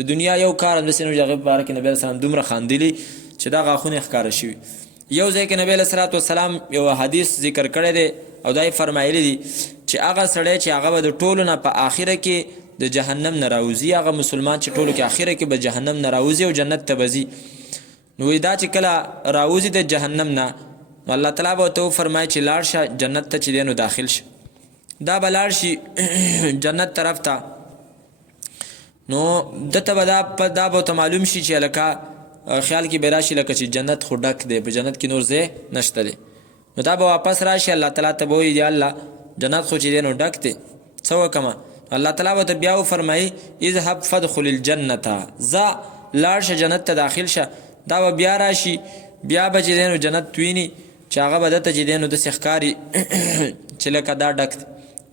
د دنیا یو کار همداسې نه و چې هغې په باره کې نبي علیه السلام دومره خاندلي چې دا غاښونه یې ښکاره شوي. یو ځای کې نبي علیه الصلاة والسلام یو حدیث ذکر کړی دی او دا یې فرمایلی دي چې هغه سړی چې هغه به د ټولو نه په آخره کې د جهنم نه راوځي، هغه مسلمان چې ټولو کې آخره کې به جهنم نه راوځي او جنت ته به ځي، نو دا چې کله راوځي د جهنم نه نو الله تعالی به ورته وفرمایي چې لاړ شه جنت ته چې دی نو داخل شه. دا به لاړ شي جنت طرف ته، نو دته به دا به ورته معلوم شي چې هلکه خیال کې به راشي لکه چې جنت خو ډک دی، په جنت کې نور ځای نشته دی. نو دا به واپس راشي الله تعالی ته به وایي یا الله جنت خو چې دی نو ډک دی، څه وکړمه؟ الله تعالی به ورته بیا وفرمایي اذهب فادخل الجنة، ځه لاړ شه جنت ته داخل شه. دا به بیا راشي، بیا به چې دی نو جنت ویني چې هغه به دته چې دی نو داسې ښکاري چې لکه دا ډک دی.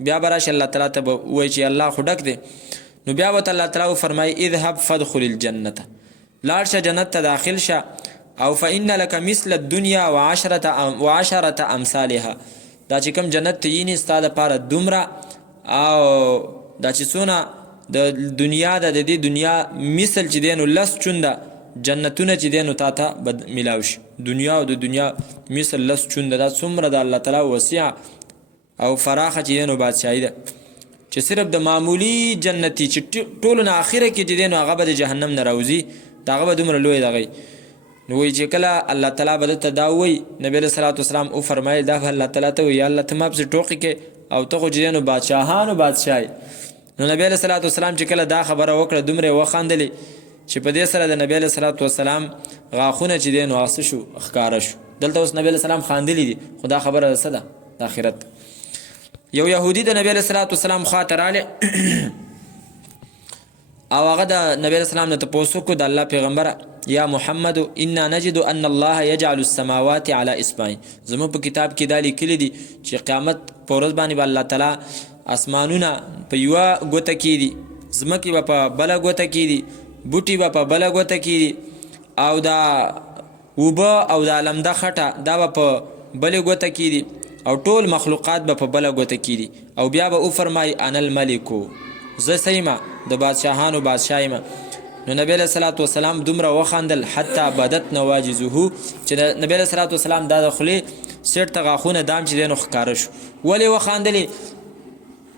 بیا به راشي الله تعالی ته به ووایي چې الله خو ډک دی، نو بیا به ورته الله تعالی وفرمایي اذهب فادخل الجنة، لاړ شه جنت ته داخل شه. او فإن لك مثل الدنيا وعشرة امثالها، دا چې کوم جنت ته ییني ستا دپاره دومره، او دا چې څونه د دنیا ده د دې دنیا مثل چې دی نو 10 چونده جنتونه چې دی نو تا ته به میلاو شي. دنیا او د دنیا مثل 10 چونده، دا څومره د الله تعالی وسیع او فراخه چې دی نو بادشاهي ده چې صرف د معمولی جنتي چې ټولو نه آخره کې چې دی نو هغه به د جهنم نه راوځي، د هغه به دومره لوی دغی. نو وایي چې کله الله تعالی به دته دا ووایي نبي علیه صلات وسلام وفرمایل دا به الله تعالی ته وایي یا الله ته ما پسې ټوقې کې او ته خو چې دی نو بادشاهانو بادشاهي. نو نبي علیه صلات وسلام چې کله دا خبره وکړه دومره یې وخندلې چې په دې سره د نبي علیه صلات وسلام غاښونه چې دی نو هغه څه شو ښکاره شو. دلته اوس نبي علیه السلام خاندلي دي، خو دا خبره څه ده د آخرت. یو یهودي د نبي علیه صلات وسلام خوا ته رالی او هغه د نبي علیه السلام نه تپوس وکړو د الله پیغمبره یا محمد انا نجد ان الله یجعل السماوات على اصبعین، زموږ په کتاب کې دا لیکلي دي چې قیامت په ورځ باندې به الله تعالی اسمانونه په یوه ګوته کې دي، ځمکې به په بله ګوته کې دي، بوټي به په بله ګوته کې دي، او دا اوبه او دا لمده خټه دا به په بلې ګوته کې دي، او ټول مخلوقات به په بله ګوته کې دي. او بیا به وفرمایي انا الملکو، زه سیمه د بادشاهانو بادشاه یم. نو نبی علیه صلات وسلام دومره وخندل حتی بدت نواجزه چې د نبی علیه صلات وسلام دا د خولې سیټ ته غاښونه دام چې دی نو ښکاره شو. ولې وخندلې؟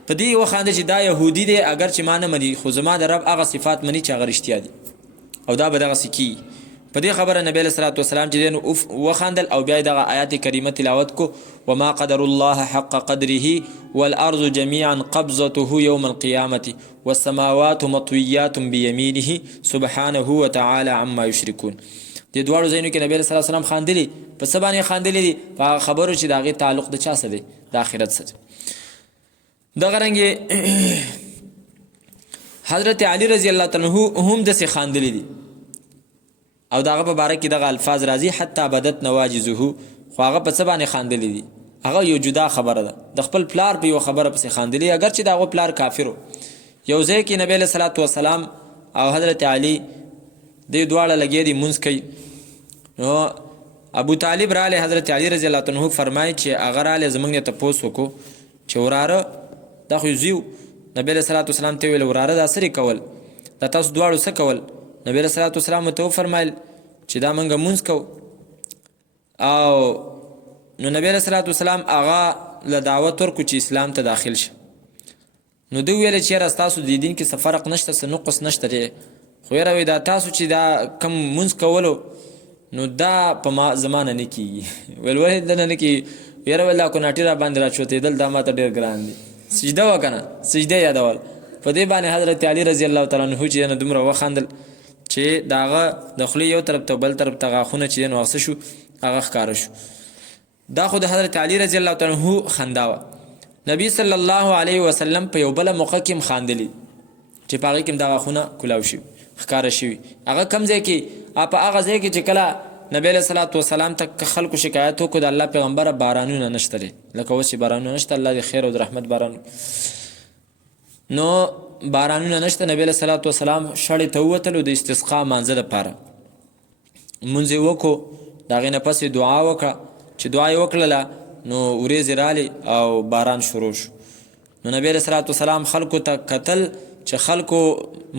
په دې وخندل چې دا یهودي دی اگر چې ما نه مني خو زما د رب هغه صفات مني چې هغه رښتیا دي او دا به دغسې کیږي. په دې خبره نبی علیه صلات وسلام چې دی نو وخندل او بیا یې دغه آیات کریمه تلاوت کو وما قدر الله حق قدره والارض جميعا قبضته يوم القيامة والسماوات مطويات بيمينه سبحانه وتعالى عما يشركون. دې دواړو ځایونو کې نبی علیه صلات وسلام خاندلي. په څه باندې خاندلي دي؟ په هغه خبرو چې د هغې تعلق د چا څه دی؟ د آخرت څه دی. دغه رنګې حضرت علی رضی الله تعالی عنه هم داسې خاندلي دي او د هغه په باره کې دغه الفاظ راځي حتی بدت نواجزه، خو هغه په څه باندې خاندلي دي؟ هغه یو جدا خبره ده، د خپل پلار په یو خبره پسې خاندلي اگر چې د هغه پلار کافر و. یو ځای کې نبی علیه صلات وسلام او حضرت علی دوی دواړه لګیا دي مونځ کوي. نو ابو طالب رالی حضرت علی رضی الله عنه فرمایي چې هغه رالی زموږ نه تپوس وکړو چې وراره دا خو زیو. نبی علیه صلات وسلام ته ویل وراره دا سرې کول، دا تاسو دواړو څه کول؟ نبی علیه صلات وسلام ورته وفرمایل چې دا موږ مونځ کوو. او نو نبی علیه صلات وسلام هغه له دعوت ورکړو چې اسلام ته داخل شه. نو دوی ویل چې یاره ستاسو د دین کې څه فرق نشته، څه نقص نشته دی، خو یاره وایي دا تاسو چې دا کم مونځ کولو نو دا په ما زمانه نه کېږي. ویل ولې دنه نه کېږي؟ یاره ویل دا کوناټي را باندې راچوتېدل دا ماته ډېر ګران دي. سجده وکنه، سجده یادول. په دې باندې حضرت علی رضی الله تعالی عنه چې نه دومره وخندل چې د هغه د خولې یو طرف ته بل طرف ته غاښونه چې نو هغه شو هغه ښکاره شو. دا خو د حضرت علی رضی الله تعالی عنه خندا وه. نبی صلی الله علیه وسلم په یو بله موقع کې هم خاندلي چې په هغې کې هم دا غاښونه کلاو شوي ښکاره شوي. هغه کوم ځای کې؟ په هغه ځای کې چې کله نبی علیه صلات وسلام ته خلکو شکایت وکړو د الله پیغمبره بارانونه نشته دی، لکه اوس چې بارانونه نشته، الله دې خیر او د رحمت باران. نو بارانونه نشته، نبی علیه صلات وسلام شړې ته ووتلو د استسقا مانځه دپاره. مونځ یې وکړو، د هغې نه پس یې دعا وکړه. چې دعا یې وکړله نو ورېځې رالی او باران شروع شو. نو نبی علیه صلات وسلام خلکو ته کتل چې خلکو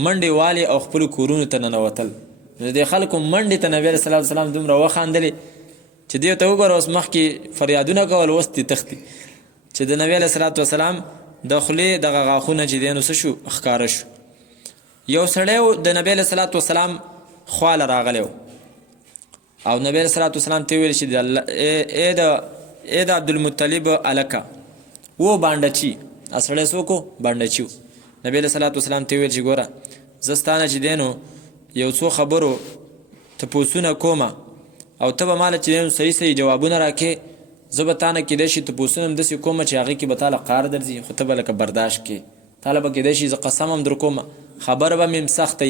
منډې والي او خپلو کورونو ته ننوتل. نو د خلکو منډې ته نبي علیه صلات وسلام دومره وخاندلې چې دې ته وګوره اوس مخکې فریادونه کول اوس دې تښتي چې د نبي علیه صلات وسلام د خولې دغه غاښونه چې دی نو څه شو ښکاره شو. یو سړی د نبي علیه صلات وسلام خواله راغلی او نبی علیه صلات وسلام ته ویل چې ای د عبدالمطلب الکه و بانډچي سړی څوک و بانډچي و. نبی علیه صلات وسلام ته ویل چې ګوره زه ستا نه چې دی نو یو څو خبرو تپوسونه کومه او ته به ماله چې دی نو صحیح صحیح جوابونه راکې. زه به تا نه کیدای شي تپوسونه هم داسې کومه چې هغې کې به تاله قار درځي خو ته به لکه برداشت کې تاله به کیدای شي زه قسم هم در کومه خبره به مې سخته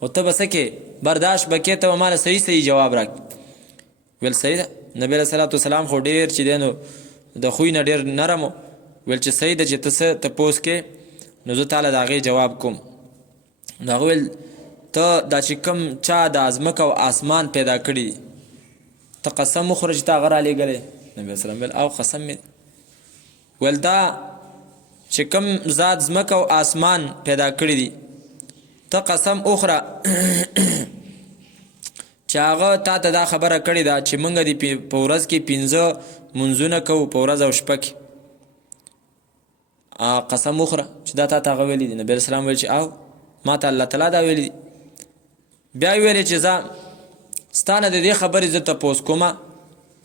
خو ته به څه کې برداشت به کې ته به ماله صحیح صحیح جواب راکې. ویل صحیح ده. نبی علیه صلات وسلام خو ډېر چې دی نو د خوی نه ډېر نرم و. ویل چې صحیح ده چې ته څه تپوس کې نو زه تاله د هغې جواب کوم. نو هغه ویل ته دا چې کوم چا د ځمکه او آسمان پیدا کړي دي ته قسم وخوره چې ته هغه رالیږلی. نبي علیه السلام ویل او قسم مې ویل دا چې کوم ذات ځمکه او آسمان پیدا کړي دي ته قسم وخوره چې هغه تا ته دا خبره کړې ده چې موږ دې په ورځ کې 5 منځونه کوو په ورځ او شپه کې. قسم وخوره چې دا تا ته هغه ویلي دي. نبي علیه السلام ویل چې او ما ته الله تعالی دا ویلي دي. بیا یې ویلې چې زه ستا نه د دې خبرې زه تپوس کومه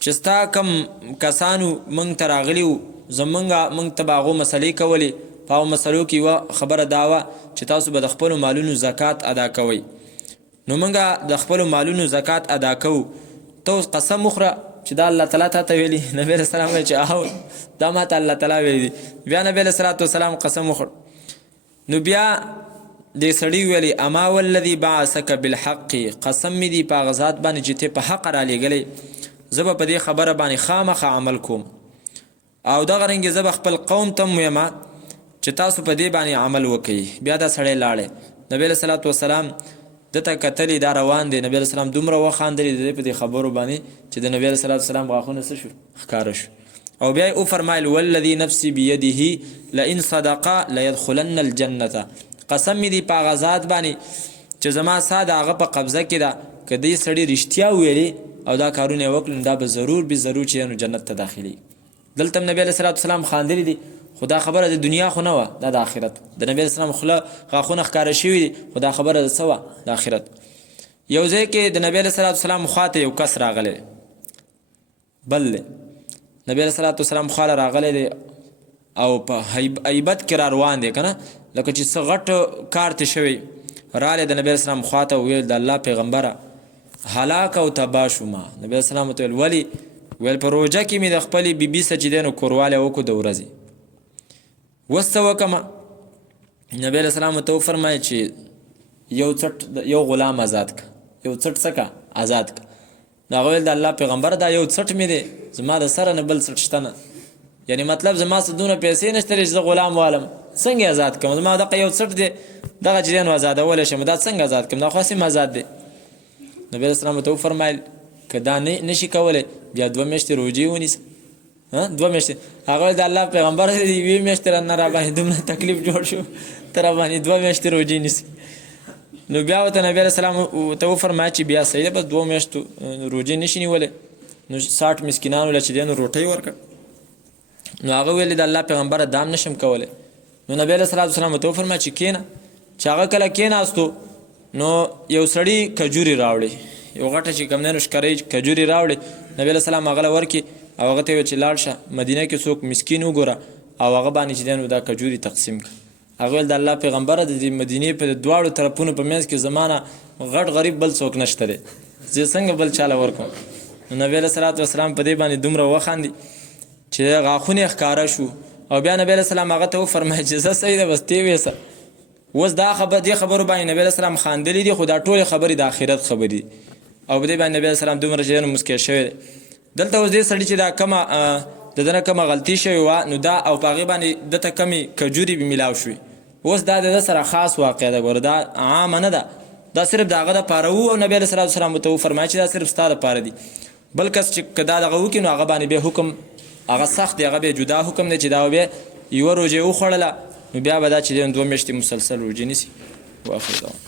چې ستا کم کسانو موږ ته راغلي وو موږ ته به هغو مسلې کولې په هغو مسلو کې یوه خبره دا وه چې تاسو به د خپلو مالونو زکات ادا کوئ. نو موږ د خپلو مالونو زکات ادا کوو ته اوس قسم وخوره چې دا الله تعالی تا ته ویلي. نبي علیه السلام ویل چې او دا ما ته الله تعالی ویلي دي. بیا نبي علیه صلات وسلام قسم وخوړ. نو بیا دې سړي ویلي اما والذي بعثک بالحق قسم مې دي په هغه ذات باندې چې ته په حق رالیږلی زه به په دې خبره باندې خامخا عمل کوم او دغه رنګې زه به خپل قوم ته هم ویمه چې تاسو په دې باندې عمل وکوئ. بیا دا سړی لاړی. نبي علیه صلات وسلام دته کتلی دا روان دی. نبی علیه السلام دومره وخاندلې د دې په دې خبرو باندې چې د نبی علیه صلات وسلام غاښونه څه شو ښکاره شو. او بیا یې وفرمایل والذي نفسي بيده لئن صدقا ليدخلن الجنه قسم مې دی په هغه ذات باندې چې زما ساه د هغه په قبضه کې ده که دې سړي رښتیا ویلي او دا کارونه یې وکړل دا به ضرور به ضرور چې نو جنت ته داخلي. دلته هم نبی علیه صلات وسلام خاندلی دي خو دا خبره د دنیا خو نه وه دا د آخرت. د نبی علیه السلام خوله غاښونه ښکاره شوي دي خو دا خبره د څه وه د آخرت. یو ځای کې د نبی علیه صلات وسلام خواته یو کس راغلی بل دی. نبی علیه صلات وسلام خواله راغلی دی او په هیبت کې را روان دی که نه لکه چې څه غټ کار ته شوی رالی د نبی علیه السلام خواته ویل د الله پیغمبره هلاک او تباه شومه. نبی علیه السلام ورته ویل ولې؟ ویل په روژه کې مې د خپلې بیبي څه چې دی نو کوروالی وکړو د ورځې اوس څه وکړمه. نبی علیه السلام ورته وفرمایل چې یو غلام آزاد که یو څټ څه که آزاد که. نو هغه ویل د الله پیغمبر دا یو څټ مې دی زما د سره نه بل څټ شته نه یعنی مطلب زما څه دونه پیسې نشته چې زه غلام والم څنګه آزاد کړم زما دغه یو څټ دی دغه چې دی نو آزادولی شم دا څنګه آزاد کړم دا خو هسې آزاد دی. نبی علیه السلام ورته وفرمایل که دا نشي کولی بیا 2 میاشتې روژې ونیسه 2 میاشتې. هغه ویل د الله پیغمبر یوې میاشتې رانه را باندې دومره تکلیف جوړ شو ته را باندې 2 میاشتې روژې نیسي. نو بیا ورته نبی علیه السلام ورته وفرمایه چې بیا صحیح ده بس 2 میاشتو روژې نشي نیولی. نو 60 مسکینانو له چې دی نو روټۍ ورکړه. نو هغه ویلې د الله پیغمبره دام نشم کولی. نو نبی علیه صلات وسلام ورته وفرمایه چې کښېنه. چې هغه کله کښېناستو نو یو سړي کجوري راوړې یو غټه چې کوم دی نو ښکرۍ کجوري راوړې. نبی علیه السلام هغه له ورکړي او هغه ته یې ویل چې لاړ شه مدینه کې څوک مسکین وګوره او هغه باندې چې دی نو دا کجوري تقسیم کړه. هغه ویل د الله پیغمبره د دې مدینې په دواړو طرفونو په منځ کې زما نه غټ غریب بل څوک نشته دی زه څنګه بل چاله ورکوم. نو نبی علیه صلات وسلام په دې باندې دومره وخاندي چې غاښونه یې ښکاره شو. او بیا نبی علیه السلام هغه ته وفرمایل چې زه صحیح ده بس تی ویسه. اوس دا دې خبرو باندې نبی علیه السلام خاندلی دي خو دا ټولې خبرې د آخرت خبرې دي او په دې باندې نبی علیه السلام دومره چې مسکی شوی دی. دلته اوس دې سړي چې دا کومه د ده نه کومه غلطي شوې وه نو دا او په هغې باندې دته کمې کجوري به میلاو شوې. اوس دا د ده سره خاص واقع ده ګوره دا عامه نه ده دا صرف د هغه دپاره وو او نبي علیه صلات وسلام ورته وفرمایل چې دا صرف ستا دپاره دي. بل کس چې که دا دغه وکړي نو هغه باندې بیا حکم هغه سخت دی هغه بیا جدا حکم دی چې دا بیا یوه روژې وخوړله نو بیا به دا چې دی 2 میاشتې مسلسل روژې نیسي. واخر دعوانا.